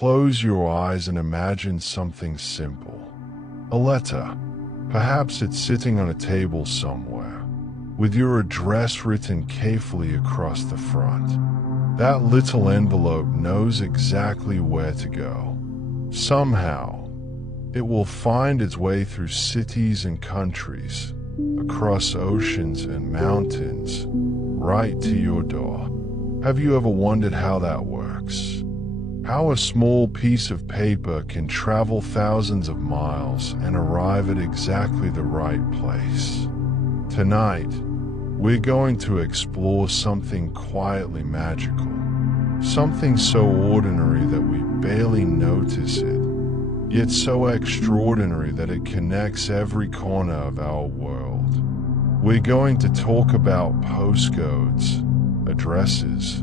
close your eyes and imagine something simple. A letter. Perhaps it's sitting on a table somewhere, with your address written carefully across the front. That little envelope knows exactly where to go. Somehow, it will find its way through cities and countries, across oceans and mountains, right to your door. Have you ever wondered how that works? How a small piece of paper can travel thousands of miles and arrive at exactly the right place? Tonight, we're going to explore something quietly magical, something so ordinary that we barely notice it, yet so extraordinary that it connects every corner of our world. We're going to talk about postcodes, addresses,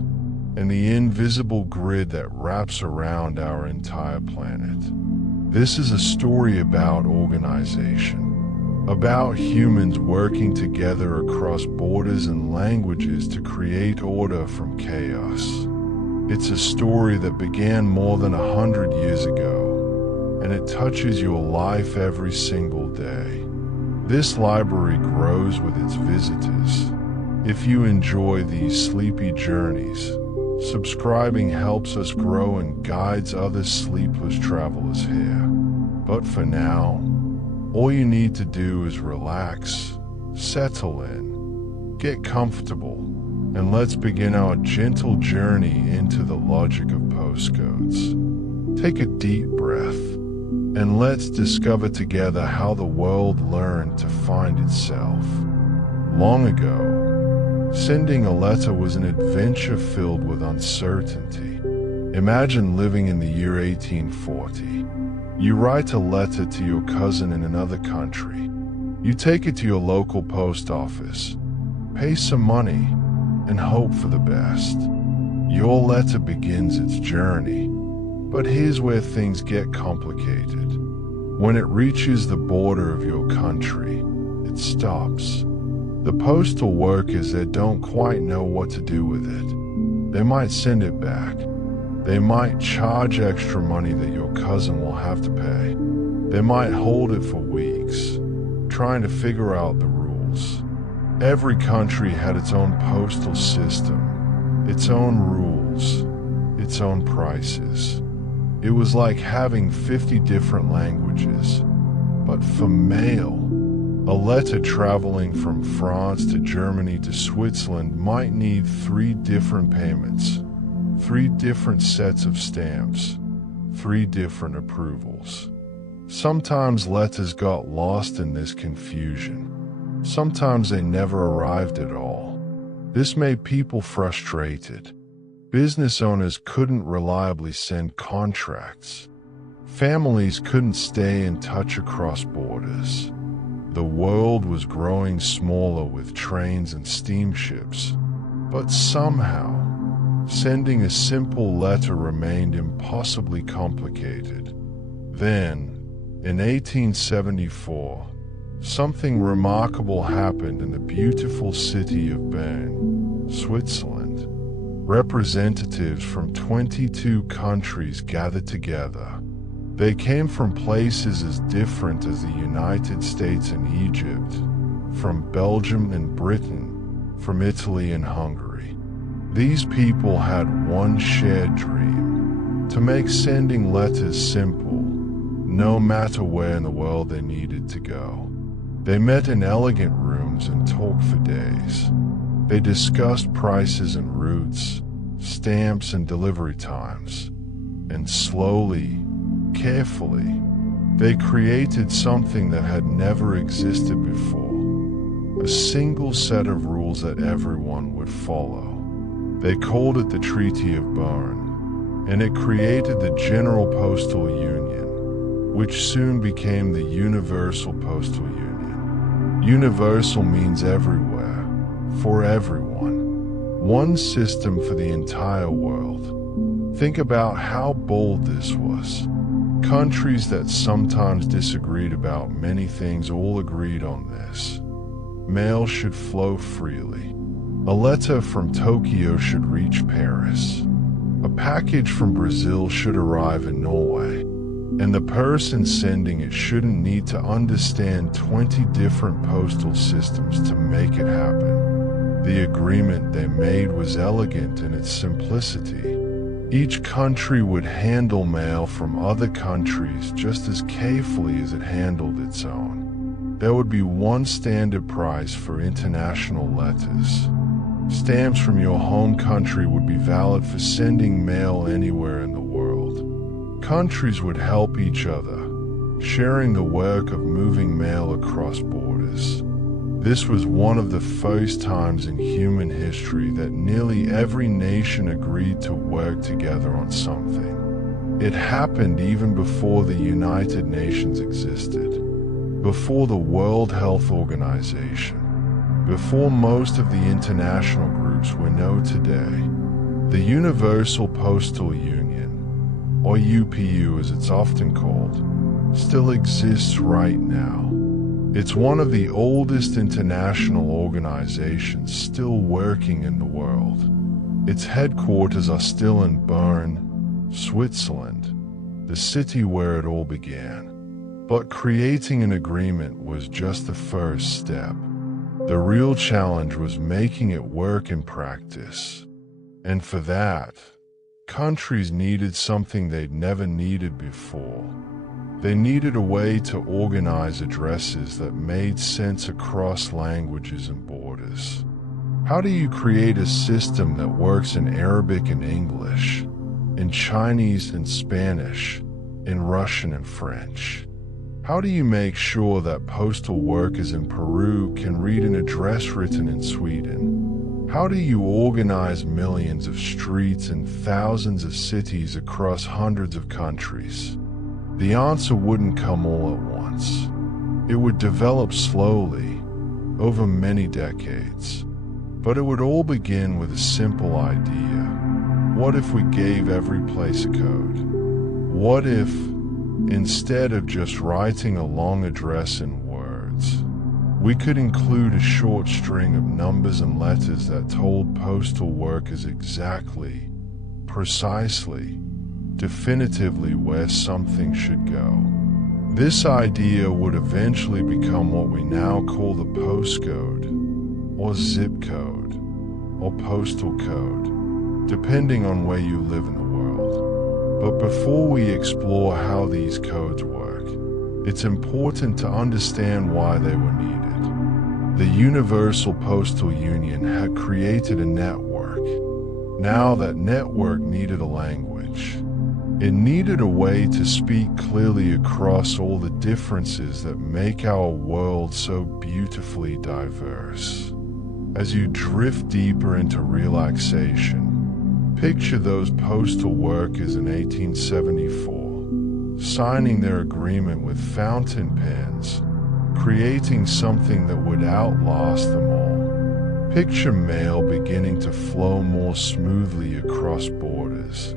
and the invisible grid that wraps around our entire planet. This is a story about organization, about humans working together across borders and languages to create order from chaos. It's a story that began more than 100 years ago, and it touches your life every single day. This library grows with its visitors. If you enjoy these sleepy journeys, subscribing helps us grow and guides other sleepless travelers here. But for now, all you need to do is relax, settle in, get comfortable, and let's begin our gentle journey into the logic of postcodes. Take a deep breath, and let's discover together how the world learned to find itself. Long ago, sending a letter was an adventure filled with uncertainty. Imagine living in the year 1840. You write a letter to your cousin in another country. You take it to your local post office, pay some money, and hope for the best. Your letter begins its journey, but here's where things get complicated. When it reaches the border of your country, it stops. The postal workers there don't quite know what to do with it. They might send it back. They might charge extra money that your cousin will have to pay. They might hold it for weeks, trying to figure out the rules. Every country had its own postal system, its own rules, its own prices. It was like having 50 different languages. But for mail, a letter traveling from France to Germany to Switzerland might need 3 different payments, 3 different sets of stamps, 3 different approvals. Sometimes letters got lost in this confusion. Sometimes they never arrived at all. This made people frustrated. Business owners couldn't reliably send contracts. Families couldn't stay in touch across borders. The world was growing smaller with trains and steamships, but somehow, sending a simple letter remained impossibly complicated. Then, in 1874, something remarkable happened in the beautiful city of Bern, Switzerland. Representatives from 22 countries gathered together. They came from places as different as the United States and Egypt, from Belgium and Britain, from Italy and Hungary. These people had one shared dream: to make sending letters simple, no matter where in the world they needed to go. They met in elegant rooms and talked for days. They discussed prices and routes, stamps and delivery times, and slowly, carefully, they created something that had never existed before. A single set of rules that everyone would follow. They called it the Treaty of Bern, and it created the General Postal Union, which soon became the Universal Postal Union. Universal means everywhere, for everyone. One system for the entire world. Think about how bold this was. Countries that sometimes disagreed about many things all agreed on this. Mail should flow freely. A letter from Tokyo should reach Paris. A package from Brazil should arrive in Norway, and the person sending it shouldn't need to understand 20 different postal systems to make it happen. The agreement they made was elegant in its simplicity. Each country would handle mail from other countries just as carefully as it handled its own. There would be one standard price for international letters. Stamps from your home country would be valid for sending mail anywhere in the world. Countries would help each other, sharing the work of moving mail across borders. This was one of the first times in human history that nearly every nation agreed to work together on something. It happened even before the United Nations existed, before the World Health Organization, before most of the international groups we know today. The Universal Postal Union, or UPU as it's often called, still exists right now. It's one of the oldest international organizations still working in the world. Its headquarters are still in Bern, Switzerland, the city where it all began. But creating an agreement was just the first step. The real challenge was making it work in practice. And for that, countries needed something they'd never needed before. They needed a way to organize addresses that made sense across languages and borders. How do you create a system that works in Arabic and English, in Chinese and Spanish, in Russian and French? How do you make sure that postal workers in Peru can read an address written in Sweden? How do you organize millions of streets in thousands of cities across hundreds of countries? The answer wouldn't come all at once. It would develop slowly, over many decades. But it would all begin with a simple idea. What if we gave every place a code? What if, instead of just writing a long address in words, we could include a short string of numbers and letters that told postal workers exactly, precisely, definitively where something should go? This idea would eventually become what we now call the postcode, or zip code, or postal code, depending on where you live in the world. But before we explore how these codes work, it's important to understand why they were needed. The Universal Postal Union had created a network. Now that network needed a language. It needed a way to speak clearly across all the differences that make our world so beautifully diverse. As you drift deeper into relaxation, picture those postal workers in 1874, signing their agreement with fountain pens, creating something that would outlast them all. Picture mail beginning to flow more smoothly across borders,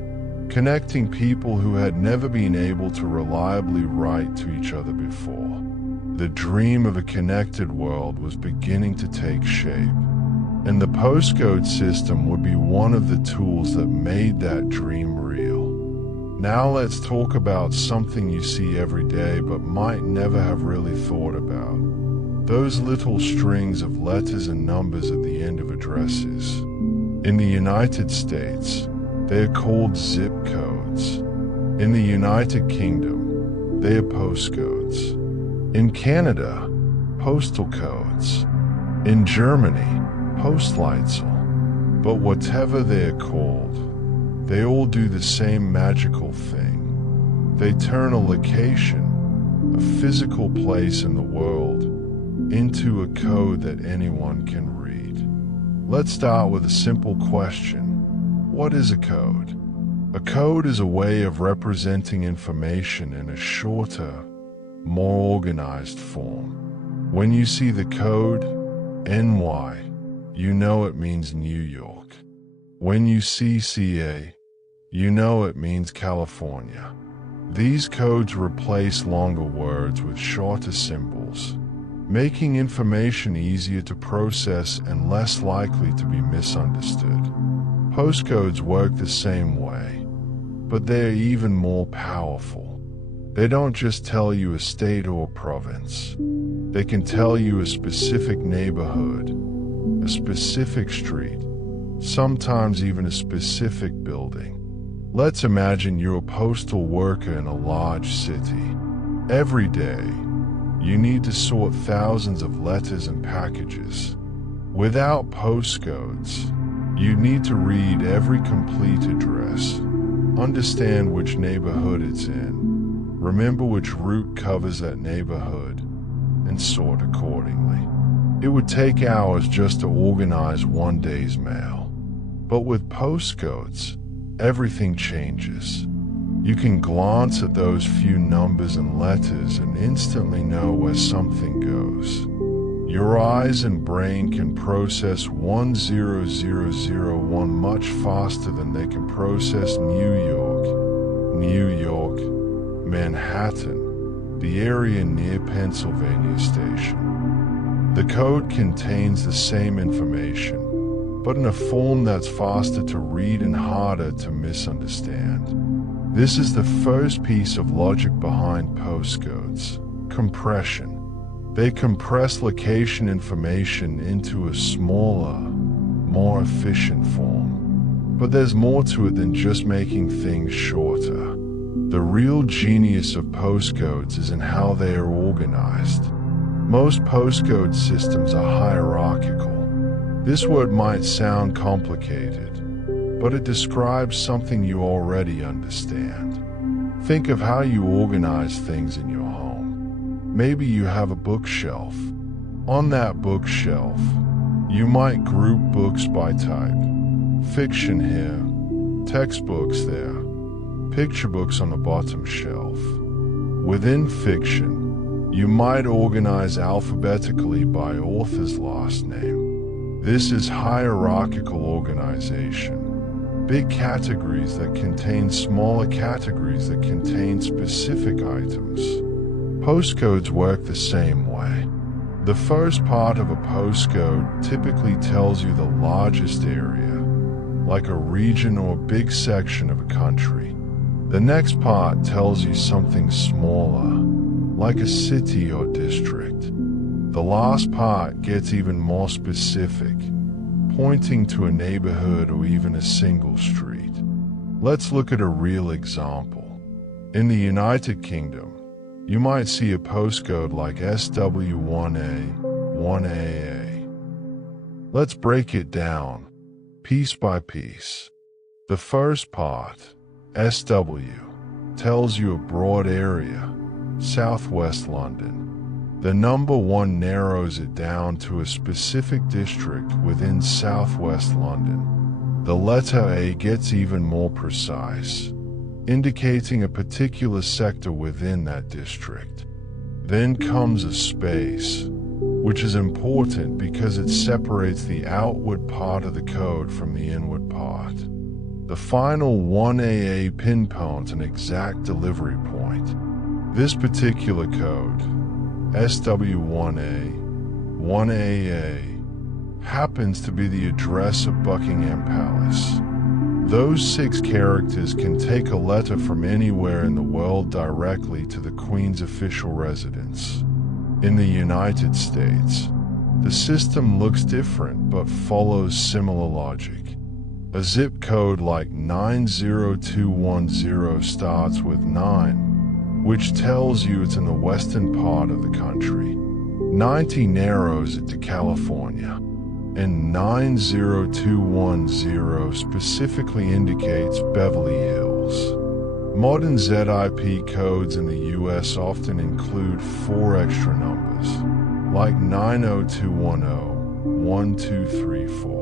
connecting people who had never been able to reliably write to each other before. The dream of a connected world was beginning to take shape, and the postcode system would be one of the tools that made that dream real. Now let's talk about something you see every day but might never have really thought about. Those little strings of letters and numbers at the end of addresses. In the United States, they are called zip codes. In the United Kingdom, they are postcodes. In Canada, postal codes. In Germany, Postleitzahl. But whatever they're called, they all do the same magical thing. They turn a location, a physical place in the world, into a code that anyone can read. Let's start with a simple question. What is a code? A code is a way of representing information in a shorter, more organized form. When you see the code NY, you know it means New York. When you see CA, you know it means California. These codes replace longer words with shorter symbols, making information easier to process and less likely to be misunderstood. Postcodes work the same way, but they're even more powerful. They don't just tell you a state or province. They can tell you a specific neighborhood, a specific street, sometimes even a specific building. Let's imagine you're a postal worker in a large city. Every day, you need to sort thousands of letters and packages. Without postcodes, you need to read every complete address, understand which neighborhood it's in, remember which route covers that neighborhood, and sort accordingly. It would take hours just to organize one day's mail. But with postcodes, everything changes. You can glance at those few numbers and letters and instantly know where something goes. Your eyes and brain can process 10001 much faster than they can process New York, Manhattan, the area near Pennsylvania Station. The code contains the same information, but in a form that's faster to read and harder to misunderstand. This is the first piece of logic behind postcodes: compression. They compress location information into a smaller, more efficient form. But there's more to it than just making things shorter. The real genius of postcodes is in how they are organized. Most postcode systems are hierarchical. This word might sound complicated, but it describes something you already understand. Think of how you organize things in your home. Maybe you have a bookshelf. On that bookshelf, you might group books by type. Fiction here, textbooks there, picture books on the bottom shelf. Within fiction, you might organize alphabetically by author's last name. This is hierarchical organization. Big categories that contain smaller categories that contain specific items. Postcodes work the same way. The first part of a postcode typically tells you the largest area, like a region or a big section of a country. The next part tells you something smaller, like a city or district. The last part gets even more specific, pointing to a neighborhood or even a single street. Let's look at a real example. In the United Kingdom, you might see a postcode like SW1A, 1AA. Let's break it down, piece by piece. The first part, SW, tells you a broad area, southwest London. The number 1 narrows it down to a specific district within southwest London. The letter A gets even more precise, indicating a particular sector within that district. Then comes a space, which is important because it separates the outward part of the code from the inward part. The final 1AA pinpoints an exact delivery point. This particular code, SW1A, 1AA, happens to be the address of Buckingham Palace. Those 6 characters can take a letter from anywhere in the world directly to the Queen's official residence. In the United States, the system looks different but follows similar logic. A zip code like 90210 starts with 9, which tells you it's in the western part of the country. 90 narrows it to California, and 90210 specifically indicates Beverly Hills. Modern ZIP codes in the US often include 4 extra numbers, like 90210, 1234.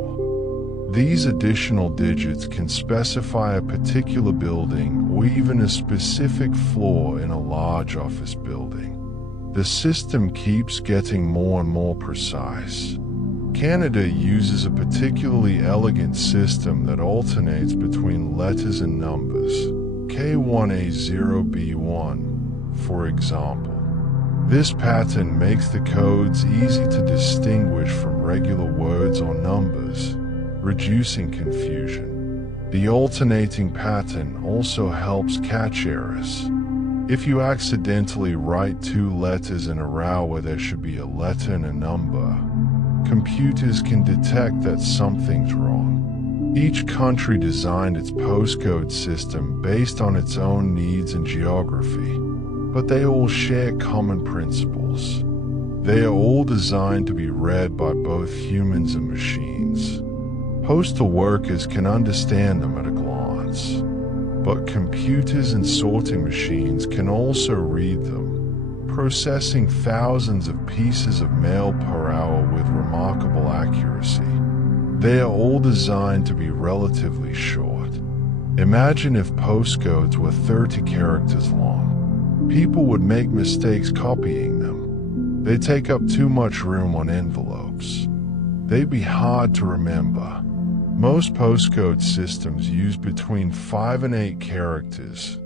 These additional digits can specify a particular building or even a specific floor in a large office building. The system keeps getting more and more precise. Canada uses a particularly elegant system that alternates between letters and numbers, K1A0B1, for example. This pattern makes the codes easy to distinguish from regular words or numbers, reducing confusion. The alternating pattern also helps catch errors. If you accidentally write two letters in a row where there should be a letter and a number, computers can detect that something's wrong. Each country designed its postcode system based on its own needs and geography, but they all share common principles. They are all designed to be read by both humans and machines. Postal workers can understand them at a glance, but computers and sorting machines can also read them, processing thousands of pieces of mail per hour with remarkable accuracy. They are all designed to be relatively short. Imagine if postcodes were 30 characters long. People would make mistakes copying them. They take up too much room on envelopes. They'd be hard to remember. Most postcode systems use between 5 and 8 characters,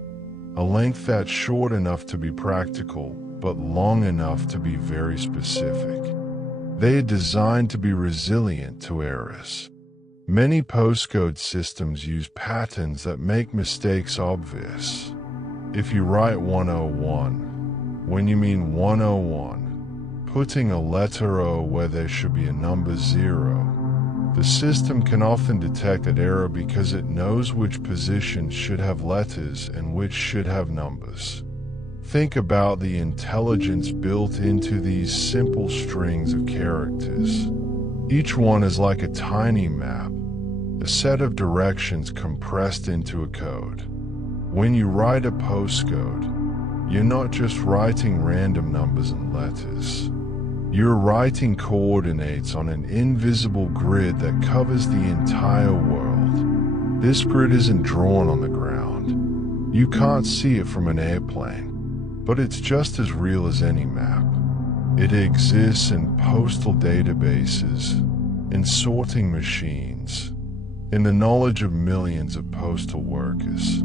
a length that's short enough to be practical, but long enough to be very specific. They are designed to be resilient to errors. Many postcode systems use patterns that make mistakes obvious. If you write 101, when you mean 101, putting a letter O where there should be a number 0, the system can often detect that error because it knows which positions should have letters and which should have numbers. Think about the intelligence built into these simple strings of characters. Each one is like a tiny map, a set of directions compressed into a code. When you write a postcode, you're not just writing random numbers and letters. You're writing coordinates on an invisible grid that covers the entire world. This grid isn't drawn on the ground. You can't see it from an airplane, but it's just as real as any map. It exists in postal databases, in sorting machines, in the knowledge of millions of postal workers.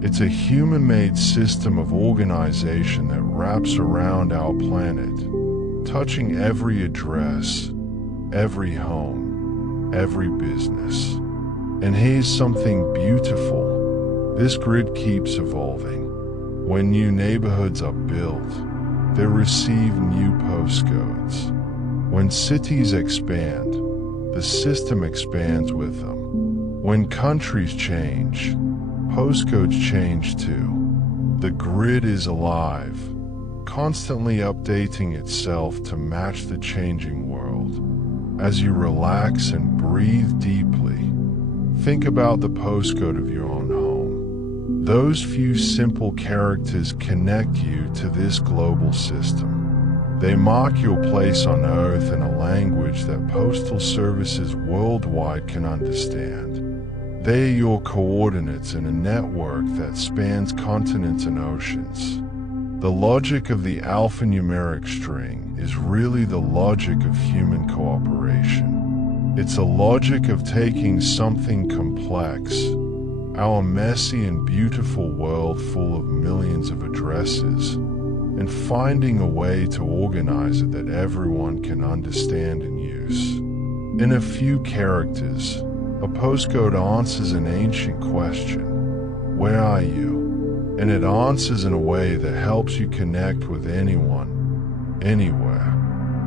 It's a human-made system of organization that wraps around our planet, touching every address, every home, every business. And here's something beautiful. This grid keeps evolving. When new neighborhoods are built, they receive new postcodes. When cities expand, the system expands with them. When countries change, postcodes change too. The grid is alive, constantly updating itself to match the changing world. As you relax and breathe deeply, think about the postcode of your own home. Those few simple characters connect you to this global system. They mark your place on Earth in a language that postal services worldwide can understand. They are your coordinates in a network that spans continents and oceans. The logic of the alphanumeric string is really the logic of human cooperation. It's a logic of taking something complex, our messy and beautiful world full of millions of addresses, and finding a way to organize it that everyone can understand and use. In a few characters, a postcode answers an ancient question: where are you? And it answers in a way that helps you connect with anyone, anywhere.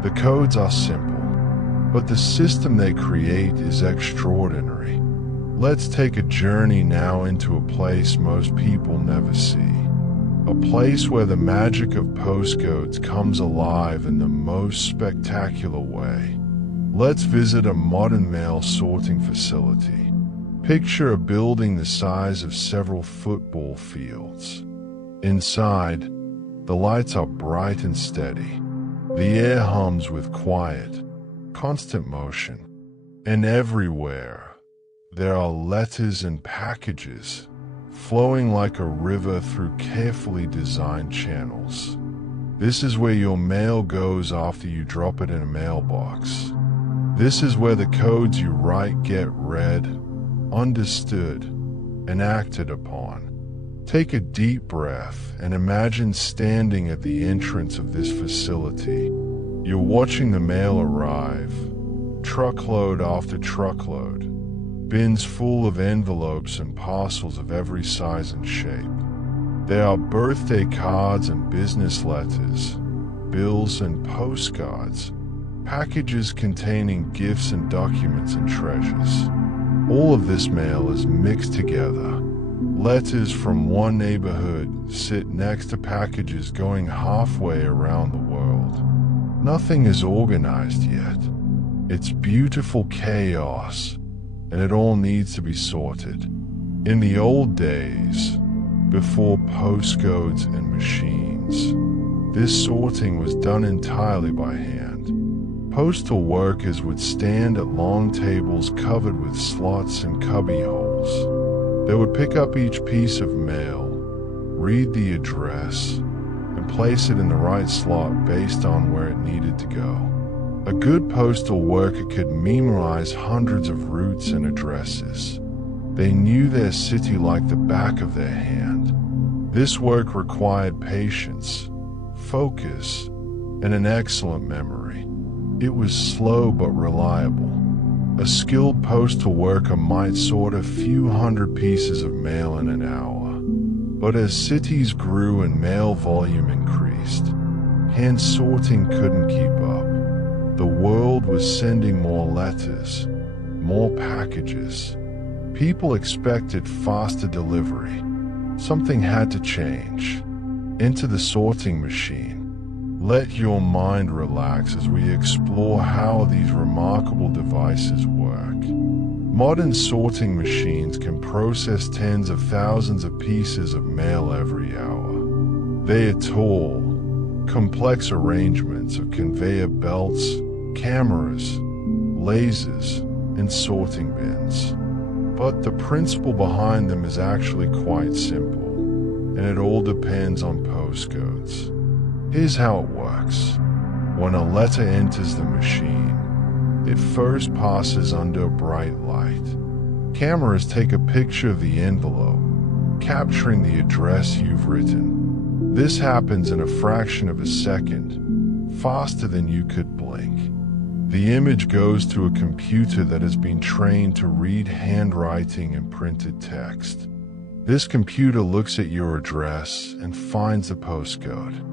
The codes are simple, but the system they create is extraordinary. Let's take a journey now into a place most people never see. A place where the magic of postcodes comes alive in the most spectacular way. Let's visit a modern mail sorting facility. Picture a building the size of several football fields. Inside, the lights are bright and steady. The air hums with quiet, constant motion. And everywhere, there are letters and packages, flowing like a river through carefully designed channels. This is where your mail goes after you drop it in a mailbox. This is where the codes you write get read, understood, and acted upon. Take a deep breath and imagine standing at the entrance of this facility. You're watching the mail arrive, truckload after truckload. bins full of envelopes and parcels of every size and shape. There are birthday cards and business letters, bills and postcards, packages containing gifts and documents and treasures. All of this mail is mixed together. Letters from one neighborhood sit next to packages going halfway around the world. Nothing is organized yet. It's beautiful chaos, and it all needs to be sorted. In the old days, before postcodes and machines, this sorting was done entirely by hand. Postal workers would stand at long tables covered with slots and cubby holes. They would pick up each piece of mail, read the address, and place it in the right slot based on where it needed to go. A good postal worker could memorize hundreds of routes and addresses. They knew their city like the back of their hand. This work required patience, focus, and an excellent memory. It was slow but reliable. A skilled postal worker might sort a few hundred pieces of mail in an hour. But as cities grew and mail volume increased, hand sorting couldn't keep up. The world was sending more letters, more packages. People expected faster delivery. Something had to change. Enter the sorting machine. Let your mind relax as we explore how these remarkable devices work. Modern sorting machines can process tens of thousands of pieces of mail every hour. They are tall, complex arrangements of conveyor belts, cameras, lasers, and sorting bins. But the principle behind them is actually quite simple, and it all depends on postcodes. Here's how it works. When a letter enters the machine, it first passes under a bright light. Cameras take a picture of the envelope, capturing the address you've written. This happens in a fraction of a second, faster than you could blink. The image goes to a computer that has been trained to read handwriting and printed text. This computer looks at your address and finds the postcode.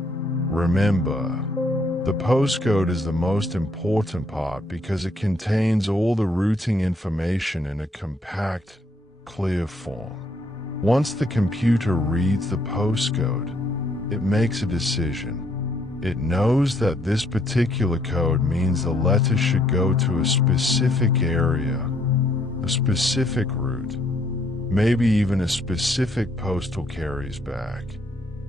Remember, the postcode is the most important part because it contains all the routing information in a compact, clear form. Once the computer reads the postcode, it makes a decision. It knows that this particular code means the letter should go to a specific area, a specific route, maybe even a specific postal carrier's bag.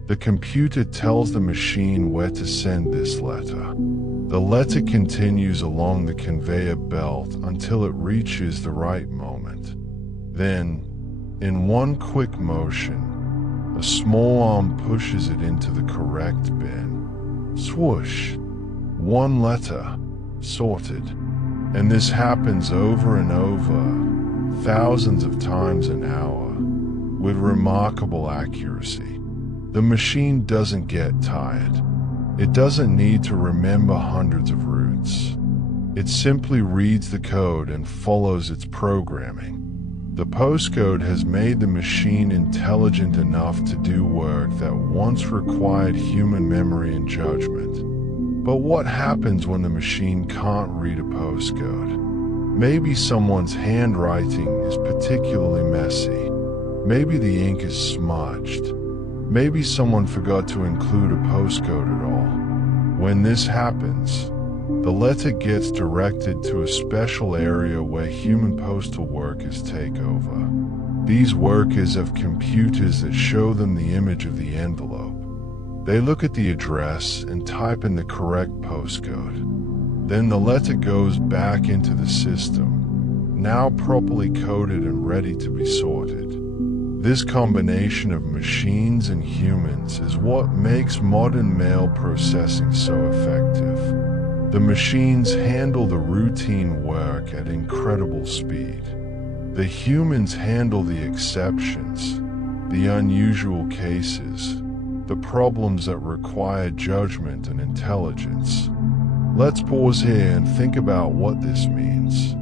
The computer tells the machine where to send this letter. The letter continues along the conveyor belt until it reaches the right moment. Then, in one quick motion, a small arm pushes it into the correct bin. Swoosh! One letter, sorted. And this happens over and over, thousands of times an hour, with remarkable accuracy. The machine doesn't get tired. It doesn't need to remember hundreds of routes. It simply reads the code and follows its programming. The postcode has made the machine intelligent enough to do work that once required human memory and judgment. But what happens when the machine can't read a postcode? Maybe someone's handwriting is particularly messy. Maybe the ink is smudged. Maybe someone forgot to include a postcode at all. When this happens, the letter gets directed to a special area where human postal workers take over. These workers have computers that show them the image of the envelope. They look at the address and type in the correct postcode. Then the letter goes back into the system, now properly coded and ready to be sorted. This combination of machines and humans is what makes modern mail processing so effective. The machines handle the routine work at incredible speed. The humans handle the exceptions, the unusual cases, the problems that require judgment and intelligence. Let's pause here and think about what this means.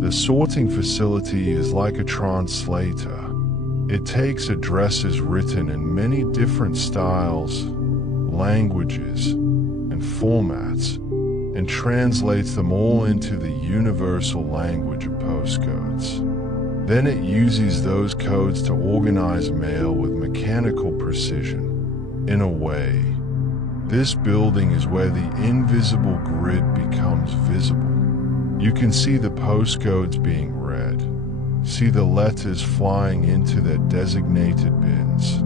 The sorting facility is like a translator. It takes addresses written in many different styles, languages, and formats, and translates them all into the universal language of postcodes. Then it uses those codes to organize mail with mechanical precision. In a way, this building is where the invisible grid becomes visible. You can see the postcodes being read, see the letters flying into their designated bins,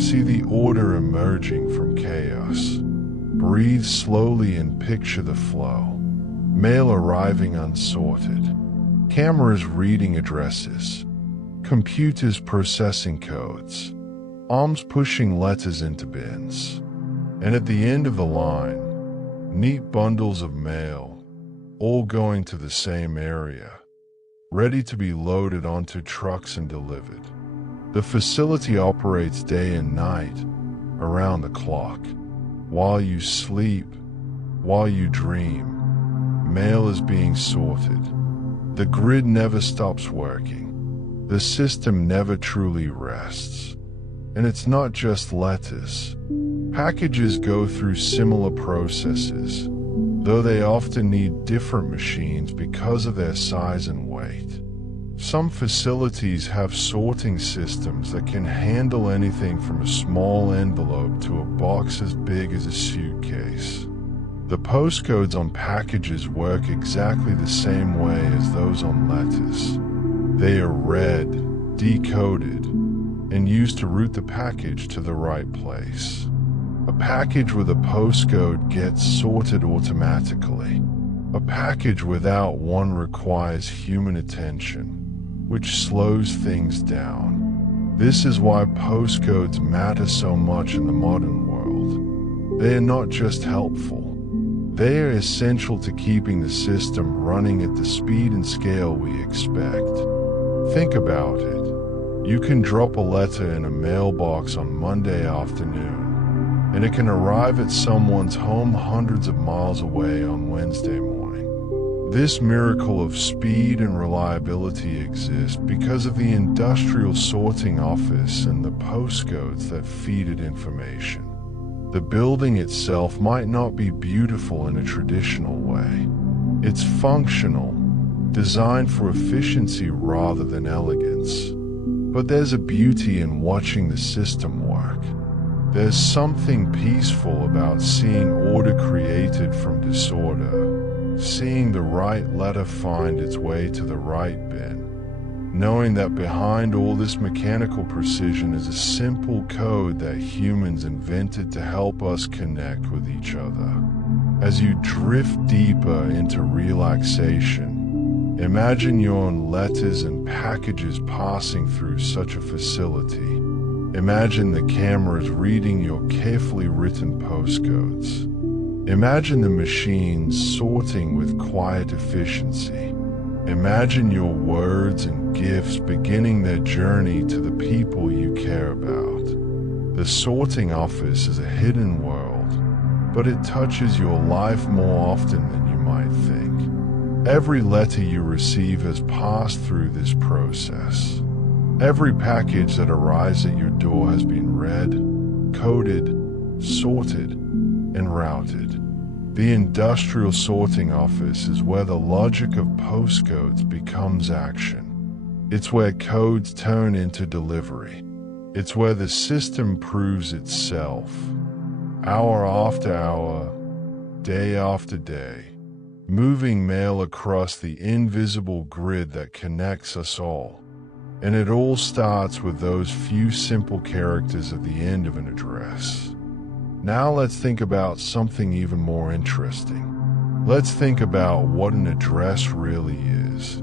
see the order emerging from chaos. Breathe slowly and picture the flow. Mail arriving unsorted, cameras reading addresses, computers processing codes, arms pushing letters into bins. And at the end of the line, neat bundles of mail, all going to the same area, ready to be loaded onto trucks and delivered. The facility operates day and night, around the clock. While you sleep, while you dream, mail is being sorted. The grid never stops working. The system never truly rests. And it's not just letters. Packages go through similar processes, though they often need different machines because of their size and weight. Some facilities have sorting systems that can handle anything from a small envelope to a box as big as a suitcase. The postcodes on packages work exactly the same way as those on letters. They are read, decoded, and used to route the package to the right place. A package with a postcode gets sorted automatically. A package without one requires human attention, which slows things down. This is why postcodes matter so much in the modern world. They are not just helpful. They are essential to keeping the system running at the speed and scale we expect. Think about it. You can drop a letter in a mailbox on Monday afternoon, and it can arrive at someone's home hundreds of miles away on Wednesday morning. This miracle of speed and reliability exists because of the industrial sorting office and the postcodes that feed it information. The building itself might not be beautiful in a traditional way. It's functional, designed for efficiency rather than elegance. But there's a beauty in watching the system work. There's something peaceful about seeing order created from disorder, seeing the right letter find its way to the right bin, knowing that behind all this mechanical precision is a simple code that humans invented to help us connect with each other. As you drift deeper into relaxation, imagine your own letters and packages passing through such a facility. Imagine the cameras reading your carefully written postcodes. Imagine the machines sorting with quiet efficiency. Imagine your words and gifts beginning their journey to the people you care about. The sorting office is a hidden world, but it touches your life more often than you might think. Every letter you receive has passed through this process. Every package that arrives at your door has been read, coded, sorted, and routed. The industrial sorting office is where the logic of postcodes becomes action. It's where codes turn into delivery. It's where the system proves itself, hour after hour, day after day, moving mail across the invisible grid that connects us all. And it all starts with those few simple characters at the end of an address. Now let's think about something even more interesting. Let's think about what an address really is,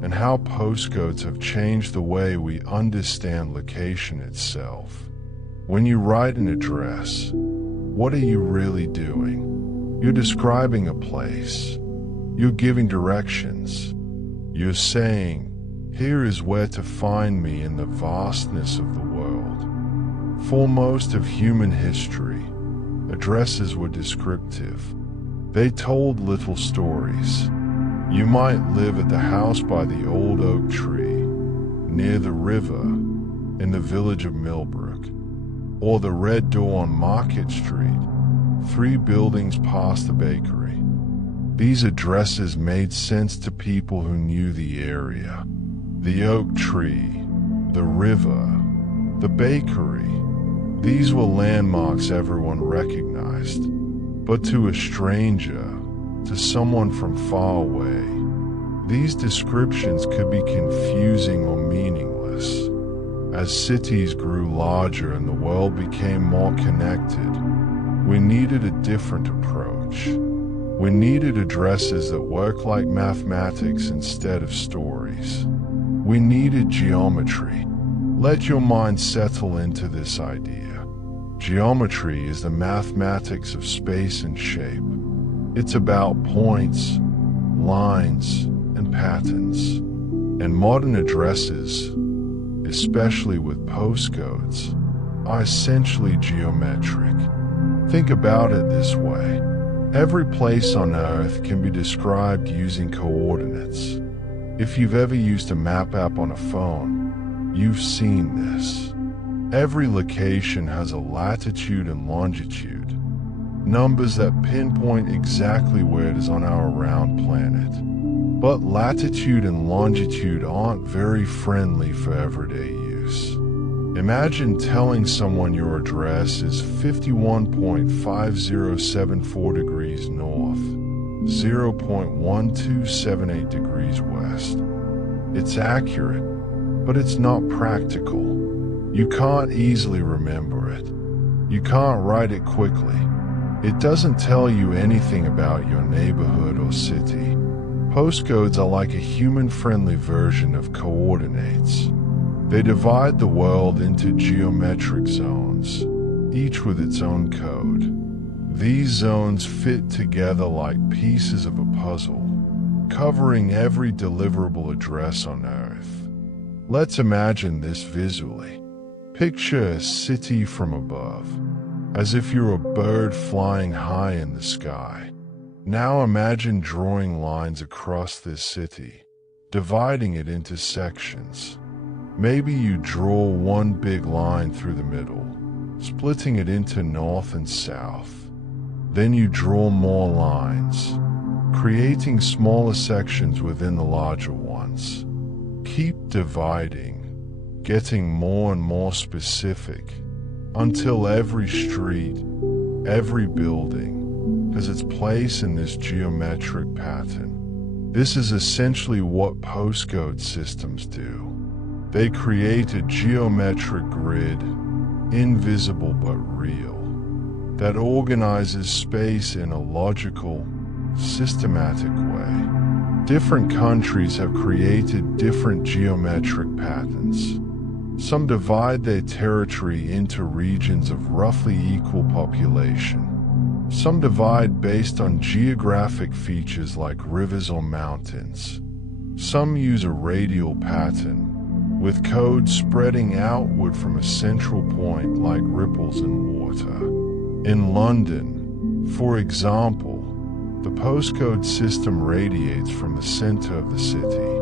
and how postcodes have changed the way we understand location itself. When you write an address, what are you really doing? You're describing a place. You're giving directions. You're saying, here is where to find me in the vastness of the world. For most of human history, addresses were descriptive. They told little stories. You might live at the house by the old oak tree, near the river, in the village of Millbrook, or the Red Door on Market Street, 3 buildings past the bakery. These addresses made sense to people who knew the area. The oak tree, the river, the bakery. These were landmarks everyone recognized. But to a stranger, to someone from far away, these descriptions could be confusing or meaningless. As cities grew larger and the world became more connected, we needed a different approach. We needed addresses that work like mathematics instead of stories. We needed geometry. Let your mind settle into this idea. Geometry is the mathematics of space and shape. It's about points, lines, and patterns. And modern addresses, especially with postcodes, are essentially geometric. Think about it this way. Every place on Earth can be described using coordinates. If you've ever used a map app on a phone, you've seen this. Every location has a latitude and longitude, numbers that pinpoint exactly where it is on our round planet. But latitude and longitude aren't very friendly for everyday use. Imagine telling someone your address is 51.5074 degrees north, 0.1278 degrees west. It's accurate, but it's not practical. You can't easily remember it. You can't write it quickly. It doesn't tell you anything about your neighborhood or city. Postcodes are like a human-friendly version of coordinates. They divide the world into geometric zones, each with its own code. These zones fit together like pieces of a puzzle, covering every deliverable address on Earth. Let's imagine this visually. Picture a city from above, as if you're a bird flying high in the sky. Now imagine drawing lines across this city, dividing it into sections. Maybe you draw one big line through the middle, splitting it into north and south. Then you draw more lines, creating smaller sections within the larger ones. Keep dividing, getting more and more specific, until every street, every building, has its place in this geometric pattern. This is essentially what postcode systems do. They create a geometric grid, invisible but real, that organizes space in a logical, systematic way. Different countries have created different geometric patterns. Some divide their territory into regions of roughly equal population. Some divide based on geographic features like rivers or mountains. Some use a radial pattern, with code spreading outward from a central point like ripples in water. In London, for example, the postcode system radiates from the center of the city.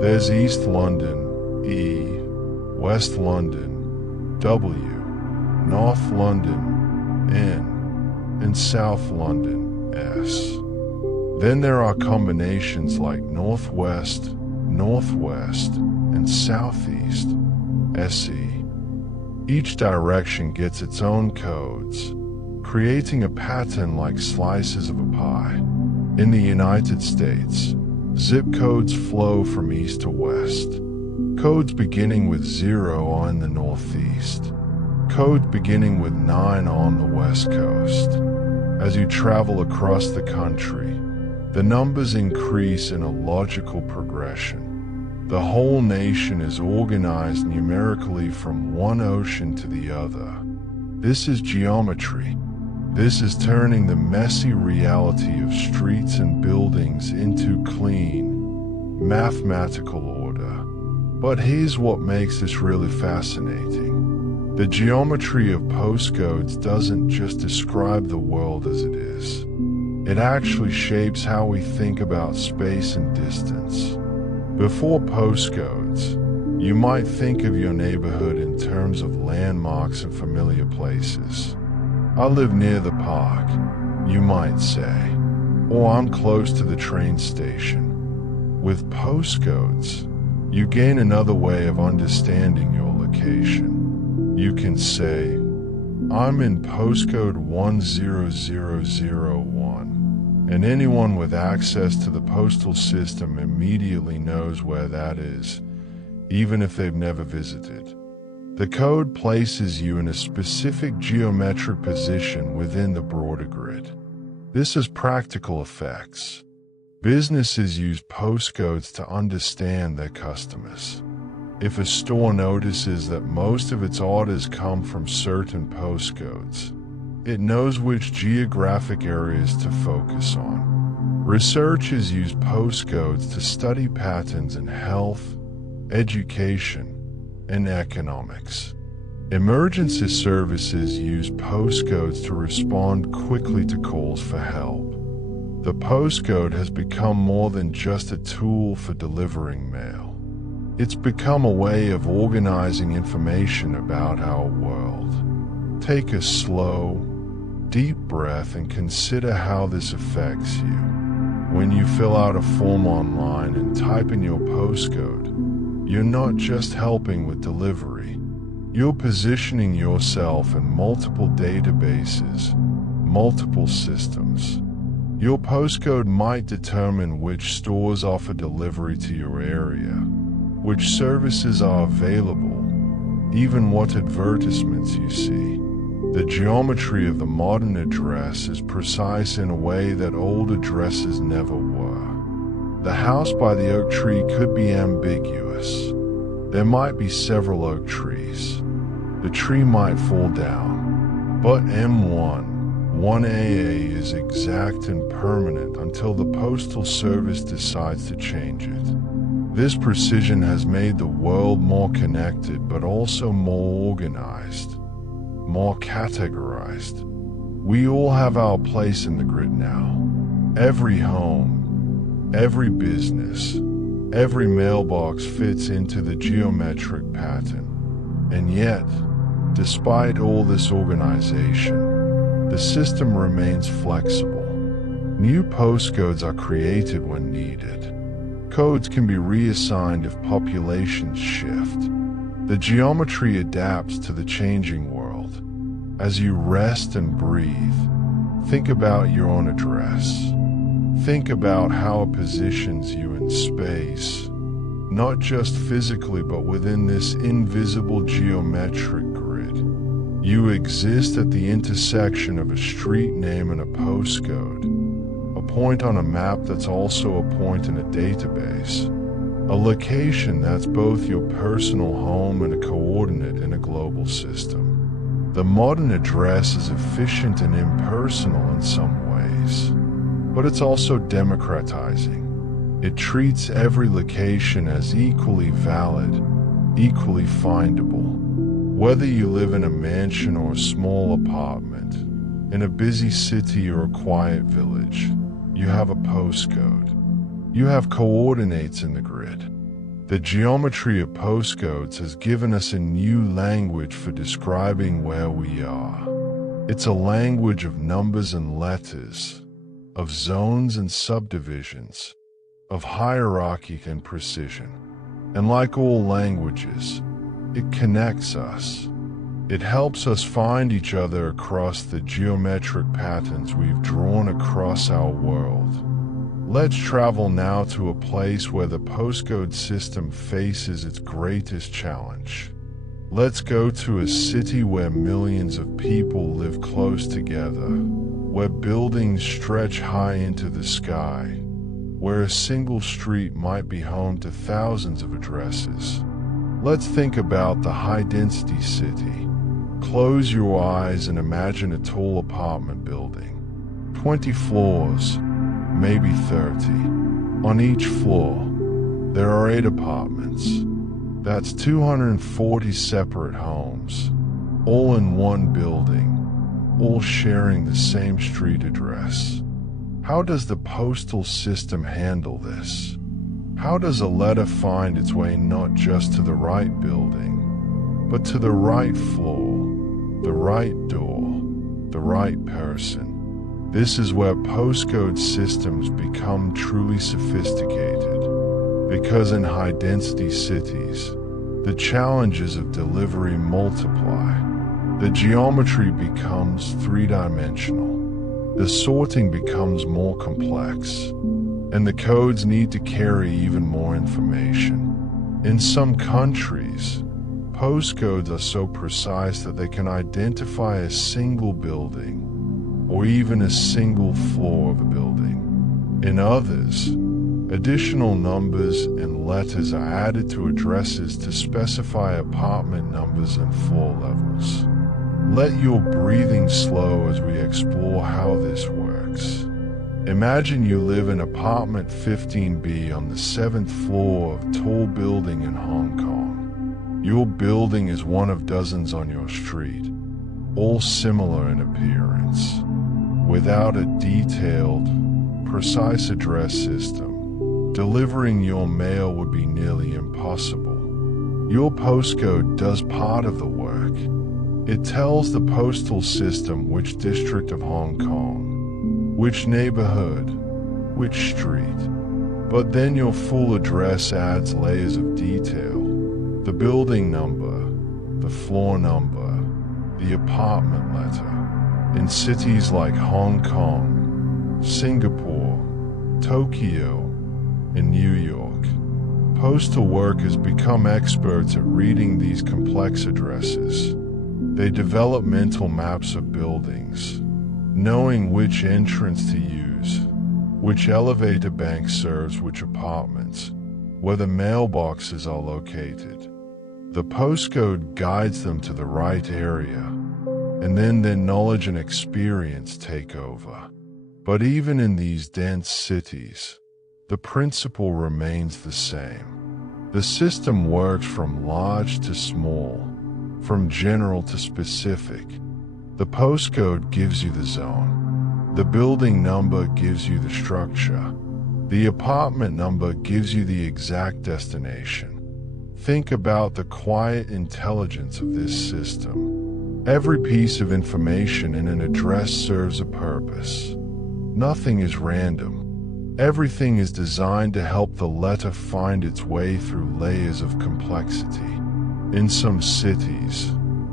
There's East London, E, West London, W, North London, N, and South London, S. Then there are combinations like Northwest, Northwest, and Southeast, SE. Each direction gets its own codes, creating a pattern like slices of a pie. In the United States, zip codes flow from east to west. Codes beginning with 0 are in the Northeast. Codes beginning with 9 are on the West Coast. As you travel across the country, the numbers increase in a logical progression. The whole nation is organized numerically from one ocean to the other. This is geometry. This is turning the messy reality of streets and buildings into clean, mathematical order. But here's what makes this really fascinating. The geometry of postcodes doesn't just describe the world as it is. It actually shapes how we think about space and distance. Before postcodes, you might think of your neighborhood in terms of landmarks and familiar places. I live near the park, you might say, or I'm close to the train station. With postcodes, you gain another way of understanding your location. You can say, I'm in postcode 10001, and anyone with access to the postal system immediately knows where that is, even if they've never visited. The code places you in a specific geometric position within the broader grid. This has practical effects. Businesses use postcodes to understand their customers. If a store notices that most of its orders come from certain postcodes, it knows which geographic areas to focus on. Researchers use postcodes to study patterns in health, education, and economics. Emergency services use postcodes to respond quickly to calls for help. The postcode has become more than just a tool for delivering mail. It's become a way of organizing information about our world. Take a slow, deep breath and consider how this affects you. When you fill out a form online and type in your postcode, you're not just helping with delivery. You're positioning yourself in multiple databases, multiple systems. Your postcode might determine which stores offer delivery to your area, which services are available, even what advertisements you see. The geometry of the modern address is precise in a way that old addresses never were. The house by the oak tree could be ambiguous. There might be several oak trees. The tree might fall down. But M1, 1AA is exact and permanent until the Postal Service decides to change it. This precision has made the world more connected but also more organized, more categorized. We all have our place in the grid now. Every home, every business, every mailbox fits into the geometric pattern. And yet, despite all this organization, the system remains flexible. New postcodes are created when needed. Codes can be reassigned if populations shift. The geometry adapts to the changing world. As you rest and breathe, think about your own address. Think about how it positions you in space, not just physically but within this invisible geometric grid. You exist at the intersection of a street name and a postcode, a point on a map that's also a point in a database, a location that's both your personal home and a coordinate in a global system. The modern address is efficient and impersonal in some ways, but it's also democratizing. It treats every location as equally valid, equally findable. Whether you live in a mansion or a small apartment, in a busy city or a quiet village, you have a postcode. You have coordinates in the grid. The geometry of postcodes has given us a new language for describing where we are. It's a language of numbers and letters, of zones and subdivisions, of hierarchy and precision. And like all languages, it connects us. It helps us find each other across the geometric patterns we've drawn across our world. Let's travel now to a place where the postcode system faces its greatest challenge. Let's go to a city where millions of people live close together, where buildings stretch high into the sky, where a single street might be home to thousands of addresses. Let's think about the high-density city. Close your eyes and imagine a tall apartment building. 20 floors, maybe 30. On each floor, there are 8 apartments. That's 240 separate homes, all in one building, all sharing the same street address. How does the postal system handle this? How does a letter find its way not just to the right building, but to the right floor, the right door, the right person? This is where postcode systems become truly sophisticated, because in high-density cities, the challenges of delivery multiply. The geometry becomes three-dimensional, the sorting becomes more complex, and the codes need to carry even more information. In some countries, postcodes are so precise that they can identify a single building, or even a single floor of a building. In others, additional numbers and letters are added to addresses to specify apartment numbers and floor levels. Let your breathing slow as we explore how this works. Imagine you live in apartment 15B on the 7th floor of a tall building in Hong Kong. Your building is one of dozens on your street, all similar in appearance. Without a detailed, precise address system, delivering your mail would be nearly impossible. Your postcode does part of the work. It tells the postal system which district of Hong Kong, which neighborhood, which street. But then your full address adds layers of detail. The building number, the floor number, the apartment letter. In cities like Hong Kong, Singapore, Tokyo, and New York, postal workers become experts at reading these complex addresses. They develop mental maps of buildings, knowing which entrance to use, which elevator bank serves which apartments, where the mailboxes are located. The postcode guides them to the right area, and then their knowledge and experience take over. But even in these dense cities, the principle remains the same. The system works from large to small, from general to specific. The postcode gives you the zone. The building number gives you the structure. The apartment number gives you the exact destination. Think about the quiet intelligence of this system. Every piece of information in an address serves a purpose. Nothing is random. Everything is designed to help the letter find its way through layers of complexity. In some cities,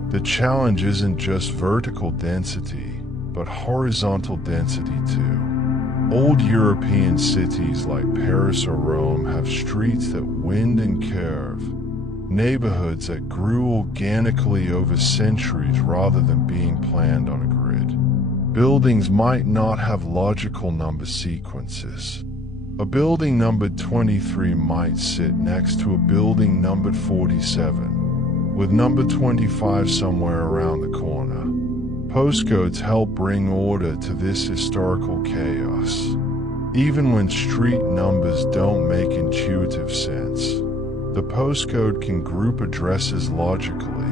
the challenge isn't just vertical density, but horizontal density too. Old European cities like Paris or Rome have streets that wind and curve, neighborhoods that grew organically over centuries rather than being planned on a grid. Buildings might not have logical number sequences. A building numbered 23 might sit next to a building numbered 47, with number 25 somewhere around the corner. Postcodes help bring order to this historical chaos. Even when street numbers don't make intuitive sense, the postcode can group addresses logically,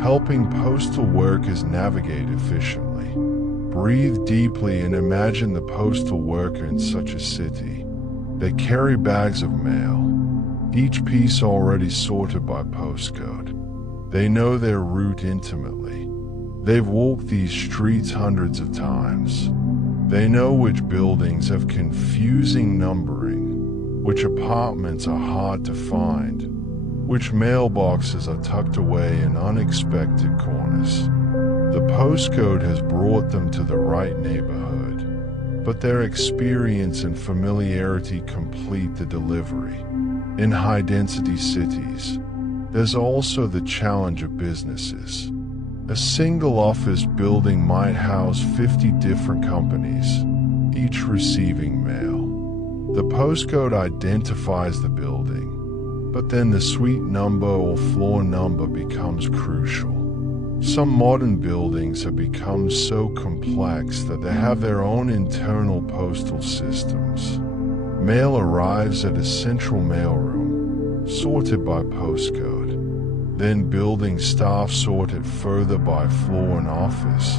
helping postal workers navigate efficiently. Breathe deeply and imagine the postal worker in such a city. They carry bags of mail, each piece already sorted by postcode. They know their route intimately. They've walked these streets hundreds of times. They know which buildings have confusing numbering, which apartments are hard to find, which mailboxes are tucked away in unexpected corners. The postcode has brought them to the right neighborhood, but their experience and familiarity complete the delivery. In high-density cities, there's also the challenge of businesses. A single office building might house 50 different companies, each receiving mail. The postcode identifies the building, but then the suite number or floor number becomes crucial. Some modern buildings have become so complex that they have their own internal postal systems. Mail arrives at a central mailroom, sorted by postcode. Then building staff sort it further by floor and office,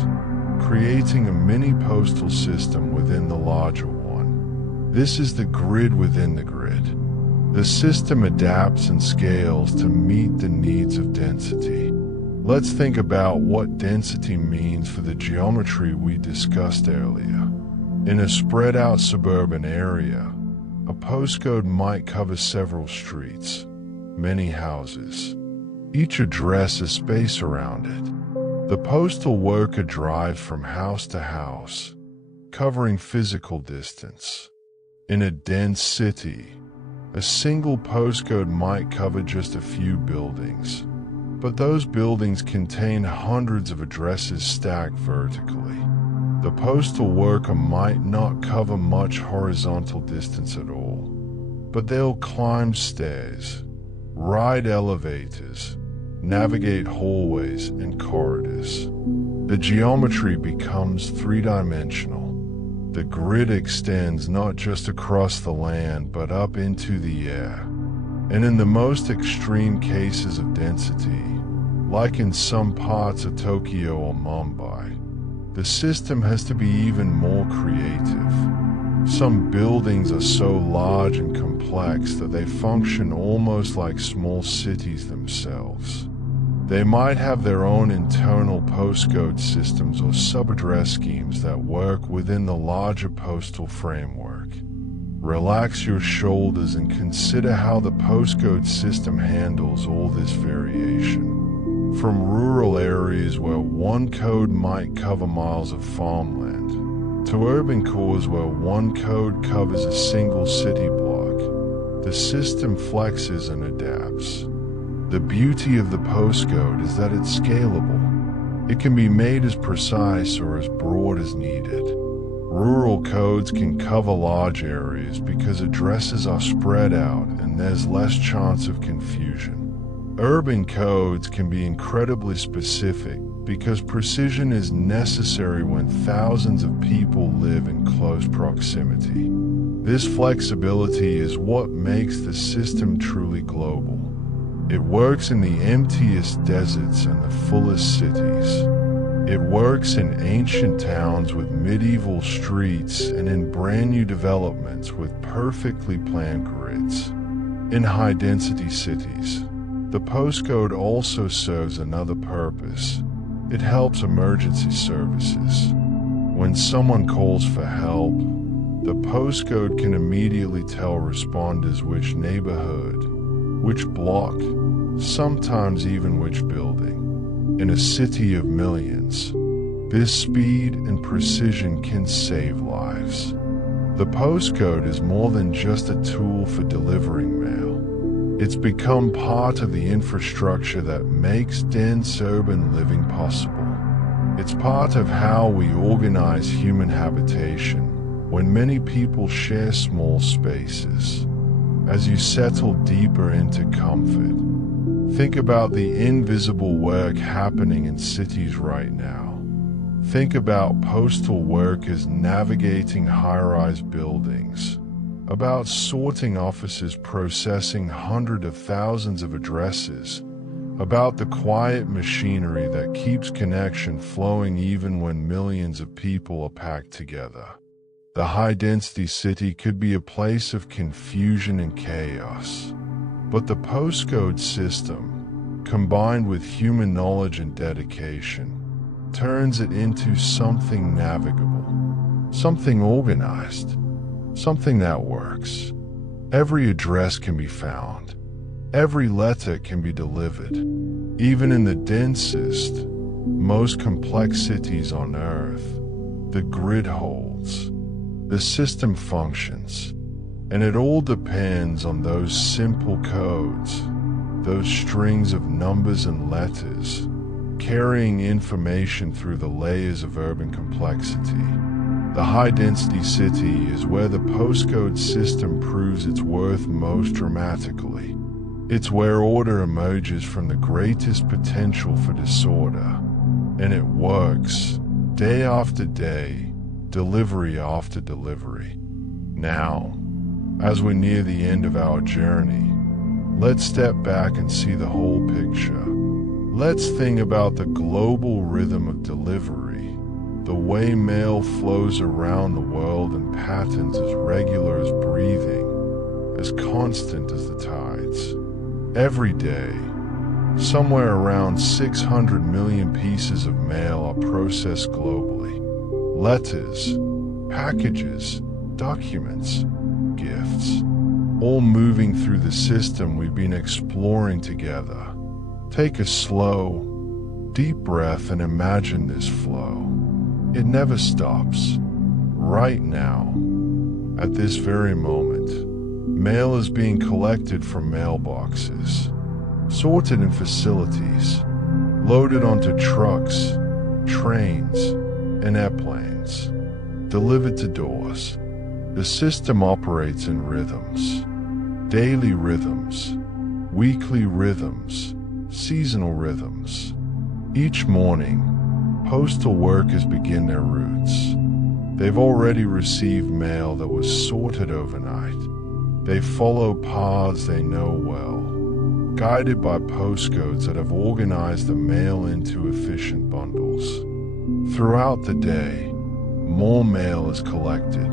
creating a mini postal system within the larger one. This is the grid within the grid. The system adapts and scales to meet the needs of density. Let's think about what density means for the geometry we discussed earlier. In a spread out suburban area, a postcode might cover several streets, many houses. Each address has space around it. The postal worker drives from house to house, covering physical distance. In a dense city, a single postcode might cover just a few buildings, but those buildings contain hundreds of addresses stacked vertically. The postal worker might not cover much horizontal distance at all, but they'll climb stairs, ride elevators, navigate hallways and corridors. The geometry becomes three-dimensional. The grid extends not just across the land but up into the air. And in the most extreme cases of density, like in some parts of Tokyo or Mumbai, the system has to be even more creative. Some buildings are so large and complex that they function almost like small cities themselves. They might have their own internal postcode systems or subaddress schemes that work within the larger postal framework. Relax your shoulders and consider how the postcode system handles all this variation. From rural areas where one code might cover miles of farmland, to urban cores where one code covers a single city block, the system flexes and adapts. The beauty of the postcode is that it's scalable. It can be made as precise or as broad as needed. Rural codes can cover large areas because addresses are spread out and there's less chance of confusion. Urban codes can be incredibly specific because precision is necessary when thousands of people live in close proximity. This flexibility is what makes the system truly global. It works in the emptiest deserts and the fullest cities. It works in ancient towns with medieval streets and in brand new developments with perfectly planned grids. In high-density cities, the postcode also serves another purpose. It helps emergency services. When someone calls for help, the postcode can immediately tell responders which neighborhood, which block, sometimes even which building. In a city of millions, this speed and precision can save lives. The postcode is more than just a tool for delivering mail. It's become part of the infrastructure that makes dense urban living possible. It's part of how we organize human habitation when many people share small spaces. As you settle deeper into comfort, think about the invisible work happening in cities right now. Think about postal workers navigating high-rise buildings, about sorting offices processing hundreds of thousands of addresses, about the quiet machinery that keeps connection flowing even when millions of people are packed together. The high-density city could be a place of confusion and chaos, but the postcode system, combined with human knowledge and dedication, turns it into something navigable, something organized, something that works. Every address can be found. Every letter can be delivered. Even in the densest, most complex cities on Earth, the grid holds. The system functions, and it all depends on those simple codes, those strings of numbers and letters, carrying information through the layers of urban complexity. The high-density city is where the postcode system proves its worth most dramatically. It's where order emerges from the greatest potential for disorder, and it works, day after day, delivery after delivery. Now, as we near the end of our journey, Let's step back and see the whole picture. Let's think about the global rhythm of delivery, the way mail flows around the world in patterns as regular as breathing, as constant as the tides. Every day, somewhere around 600 million pieces of mail are processed globally. Letters, packages, documents, gifts, all moving through the system we've been exploring together. Take a slow, deep breath and imagine this flow. It never stops. Right now, at this very moment, mail is being collected from mailboxes, sorted in facilities, loaded onto trucks, trains, and airplanes, delivered to doors. The system operates in rhythms, daily rhythms, weekly rhythms, seasonal rhythms. Each morning, postal workers begin their routes. They've already received mail that was sorted overnight. They follow paths they know well, guided by postcodes that have organized the mail into efficient bundles. Throughout the day, more mail is collected.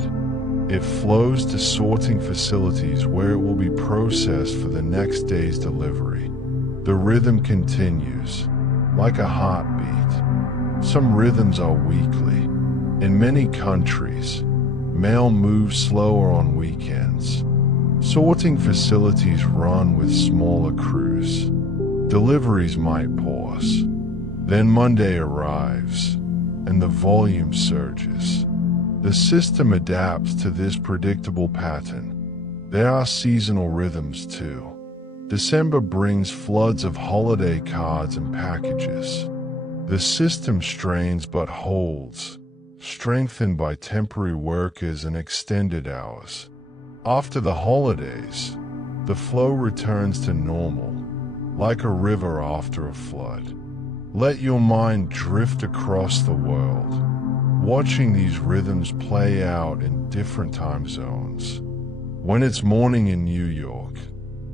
It flows to sorting facilities where it will be processed for the next day's delivery. The rhythm continues, like a heartbeat. Some rhythms are weekly. In many countries, mail moves slower on weekends. Sorting facilities run with smaller crews. Deliveries might pause. Then Monday arrives, and the volume surges. The system adapts to this predictable pattern. There are seasonal rhythms too. December brings floods of holiday cards and packages. The system strains but holds, strengthened by temporary workers and extended hours. After the holidays, the flow returns to normal, like a river after a flood. Let your mind drift across the world, watching these rhythms play out in different time zones. When it's morning in New York,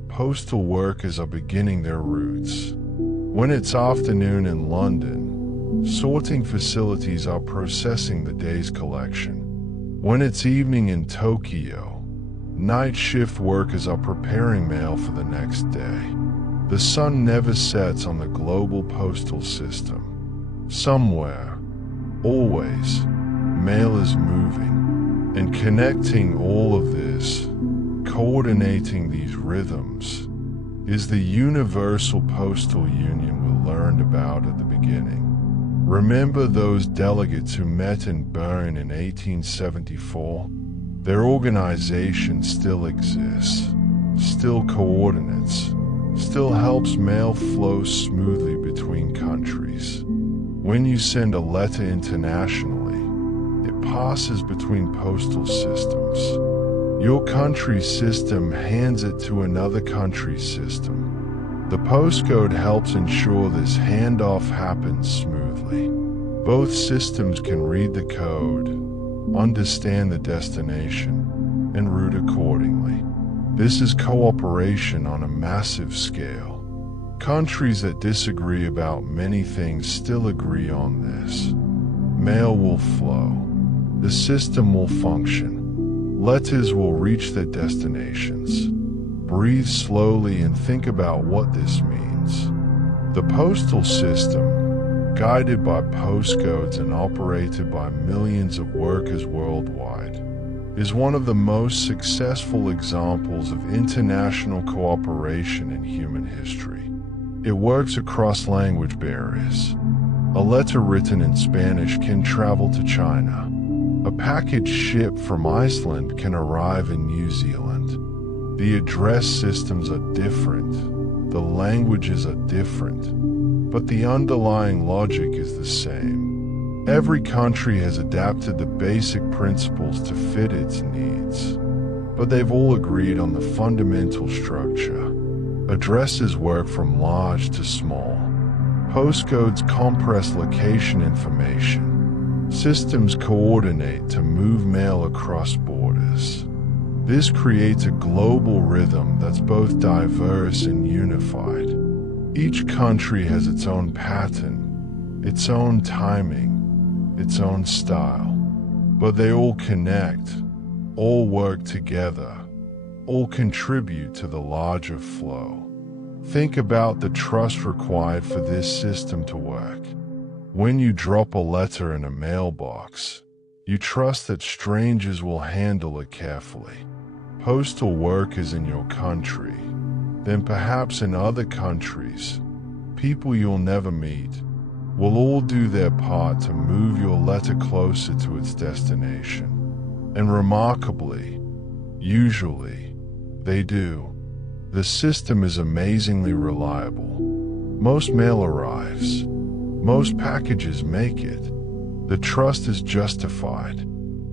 postal workers are beginning their routes. When it's afternoon in London, sorting facilities are processing the day's collection. When it's evening in Tokyo, night shift workers are preparing mail for the next day. The sun never sets on the global postal system. Somewhere, always, mail is moving, and connecting all of this, coordinating these rhythms, is the universal postal union we learned about at the beginning. Remember those delegates who met in Bern in 1874? Their organization still exists, still coordinates, still helps mail flow smoothly between countries. When you send a letter internationally, it passes between postal systems. Your country's system hands it to another country's system. The postcode helps ensure this handoff happens smoothly. Both systems can read the code, understand the destination, and route accordingly. This is cooperation on a massive scale. Countries that disagree about many things still agree on this. Mail will flow. The system will function. Letters will reach their destinations. Breathe slowly and think about what this means. The postal system, guided by postcodes and operated by millions of workers worldwide, is one of the most successful examples of international cooperation in human history. It works across language barriers. A letter written in Spanish can travel to China. A package shipped from Iceland can arrive in New Zealand. The address systems are different, the languages are different, but the underlying logic is the same. Every country has adapted the basic principles to fit its needs, but they've all agreed on the fundamental structure. Addresses work from large to small. Postcodes compress location information. Systems coordinate to move mail across borders. This creates a global rhythm that's both diverse and unified. Each country has its own pattern, its own timing, its own style, but they all connect, all work together, all contribute to the larger flow. Think about the trust required for this system to work. When you drop a letter in a mailbox, you trust that strangers will handle it carefully. Postal workers in your country, then perhaps in other countries, people you'll never meet, will all do their part to move your letter closer to its destination. And remarkably, usually, they do. The system is amazingly reliable. Most mail arrives. Most packages make it. The trust is justified.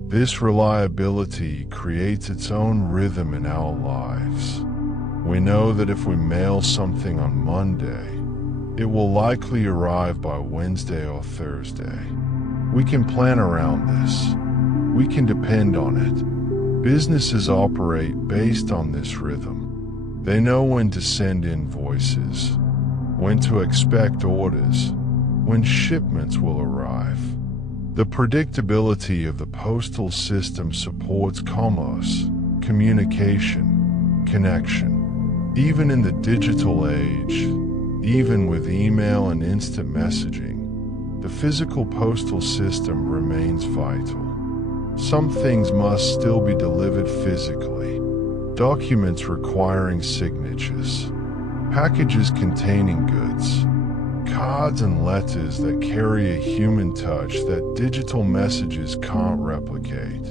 This reliability creates its own rhythm in our lives. We know that if we mail something on Monday, it will likely arrive by Wednesday or Thursday. We can plan around this. We can depend on it. Businesses operate based on this rhythm. They know when to send invoices, when to expect orders, when shipments will arrive. The predictability of the postal system supports commerce, communication, connection. Even in the digital age, even with email and instant messaging, the physical postal system remains vital. Some things must still be delivered physically. Documents requiring signatures, packages containing goods, cards and letters that carry a human touch that digital messages can't replicate.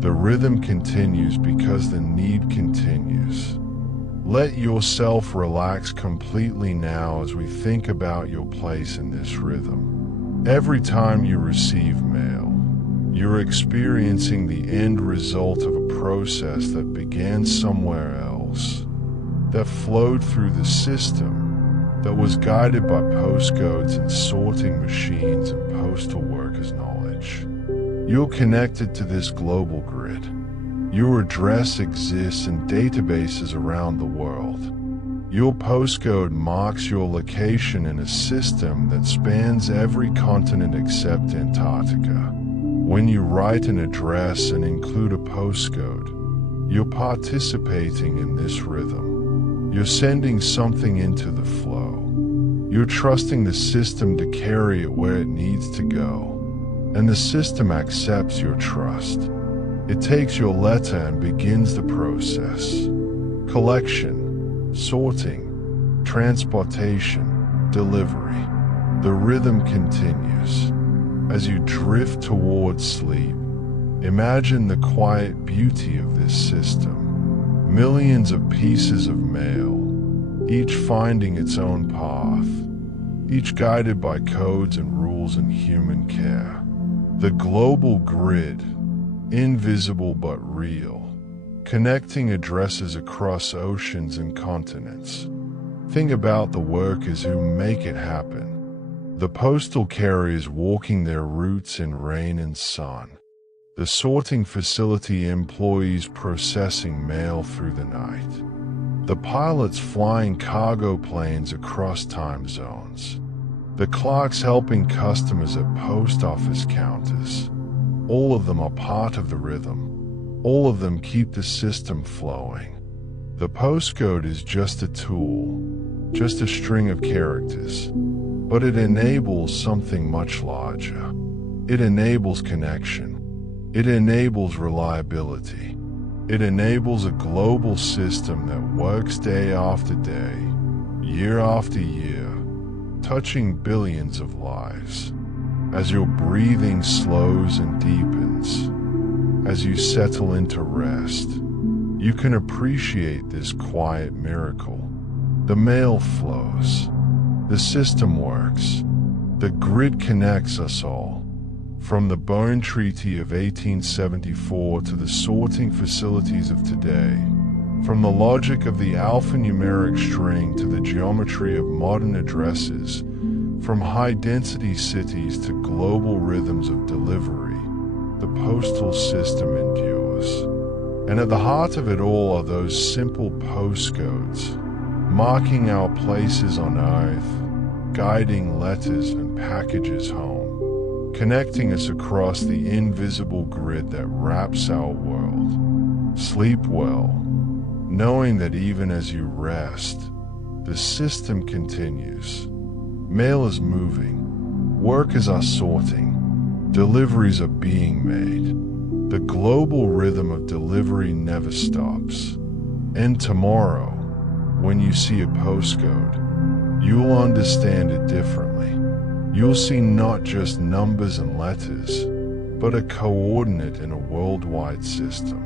The rhythm continues because the need continues. Let yourself relax completely now as we think about your place in this rhythm. Every time you receive mail, you're experiencing the end result of a process that began somewhere else, that flowed through the system, that was guided by postcodes and sorting machines and postal workers' knowledge. You're connected to this global grid. Your address exists in databases around the world. Your postcode marks your location in a system that spans every continent except Antarctica. When you write an address and include a postcode, you're participating in this rhythm. You're sending something into the flow. You're trusting the system to carry it where it needs to go. And the system accepts your trust. It takes your letter and begins the process. Collection, sorting, transportation, delivery. The rhythm continues. As you drift towards sleep, imagine the quiet beauty of this system. Millions of pieces of mail, each finding its own path, each guided by codes and rules and human care. The global grid, invisible but real, connecting addresses across oceans and continents. Think about the workers who make it happen. The postal carriers walking their routes in rain and sun. The sorting facility employees processing mail through the night. The pilots flying cargo planes across time zones. The clerks helping customers at post office counters. All of them are part of the rhythm. All of them keep the system flowing. The postcode is just a tool, just a string of characters, but it enables something much larger. It enables connection. It enables reliability. It enables a global system that works day after day, year after year, touching billions of lives. As your breathing slows and deepens, as you settle into rest, you can appreciate this quiet miracle. The mail flows. The system works. The grid connects us all. From the Bern Treaty of 1874 to the sorting facilities of today, from the logic of the alphanumeric string to the geometry of modern addresses, from high-density cities to global rhythms of delivery, the postal system endures. And at the heart of it all are those simple postcodes, marking our places on Earth, guiding letters and packages home, connecting us across the invisible grid that wraps our world. Sleep well, knowing that even as you rest, the system continues. Mail is moving, workers are sorting, deliveries are being made. The global rhythm of delivery never stops. And tomorrow, when you see a postcode, you'll understand it differently. You'll see not just numbers and letters, but a coordinate in a worldwide system,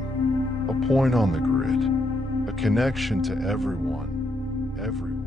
a point on the grid, a connection to everyone, everywhere.